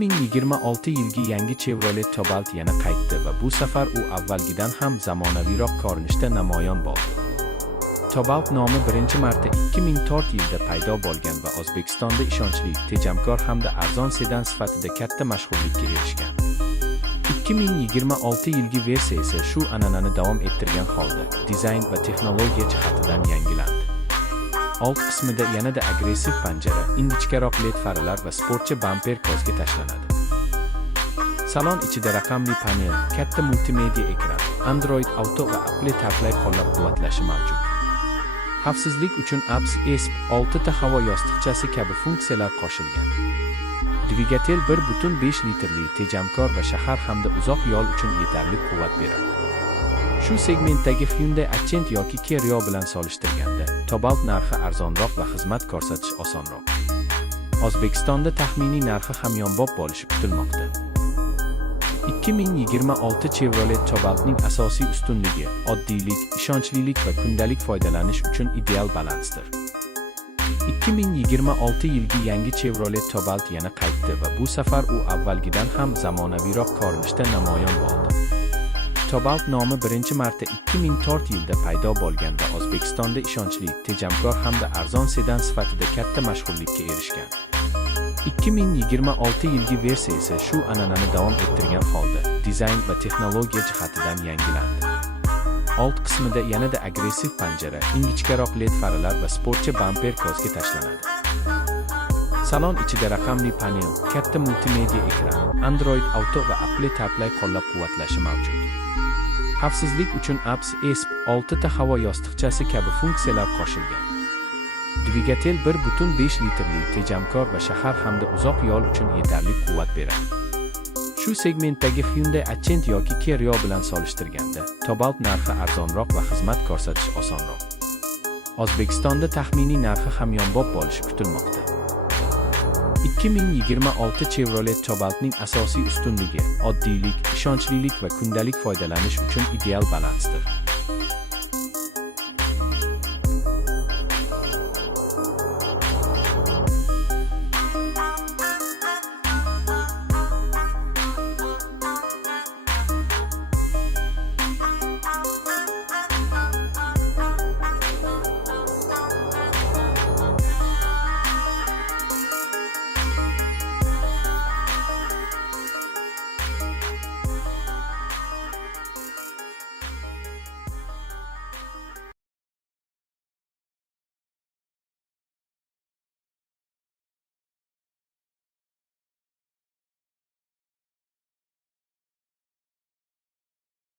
2026 yilgi yangi Chevrolet Cobalt yana qaytdi va bu safar u avvalgidan ham zamonaviyroq ko'rinishda namoyon bo'ldi. Cobalt nomi birinchi marta 2004 yilda paydo bo'lgan va O'zbekistonda ishonchli, tejamkor hamda arzon sedan sifatida katta mashhurlikka erishgan. 2026 yilgi versiya esa shu an'anani davom ettirgan holda dizayn va texnologiya jihatidan yangilandi. Old qismida yanada agressiv panjara, ingichkaroq LED faralar va sportcha bamper ko'zga tashlanadi. Salon ichida raqamli panel, katta multimedia ekran, Android Auto va Apple CarPlay qo'llab-quvvatlashi mavjud. Xavfsizlik uchun ABS, ESP, 6 ta havo yostiqchasi kabi funksiyalar qo'shilgan. Dvigatel 1.5 litrli, tejamkor va shahar hamda uzoq yo'l uchun yetarli quvvat beradi. Shu segmentdagi Hyundai Accent yoki Kia Rio bilan solishtirganda, Cobalt narxi arzonroq va xizmat ko'rsatish osonroq. O'zbekistonda taxminiy narxi hamyonbop bo'lishi kutilmoqda. 2026 Chevrolet Cobaltning asosiy ustunligi oddiylik, ishonchlilik va kundalik foydalanish uchun ideal balansdir. 2026 yilgi yangi Chevrolet Cobalt yana qaytdi va bu safar u avvalgidan ham zamonaviyroq ko'rinishda namoyon bo'ldi. Cobalt nomi birinchi marta 2004 yilda paydo bo'lgan va O'zbekistonda ishonchli, tejamkor hamda arzon sedan sifatida katta mashhurlikka erishgan. 2026 yilgi versiya esa shu an'anani davom ettirgan holda dizayn va texnologiya jihatidan yangilandi. Old qismida yanada agressiv panjara, ingichkaroq LED faralar va sportcha bamper ko'zga tashlanadi. Salon ichida raqamli panel, katta multimedia ekran, Android Auto va Apple CarPlay qo'llab-quvvatlashi mavjud. Xavfsizlik uchun ABS, ESP, 6 ta havo yostiqchasi kabi funksiyalar qo'shilgan. Dvigatel 1.5 litrli, tejamkor va shahar hamda uzoq yo'l uchun yetarli quvvat beradi. Shu segmentdagi Hyundai Accent yoki Kia Rio bilan solishtirganda, Cobalt narxi arzonroq va xizmat ko'rsatish osonroq. O'zbekistonda taxminiy narxi hamyonbop bo'lishi kutilmoqda. 2026 Chevrolet Cobaltning asosiy ustunligi oddiylik, ishonchlilik va kundalik foydalanish uchun ideal balansdir.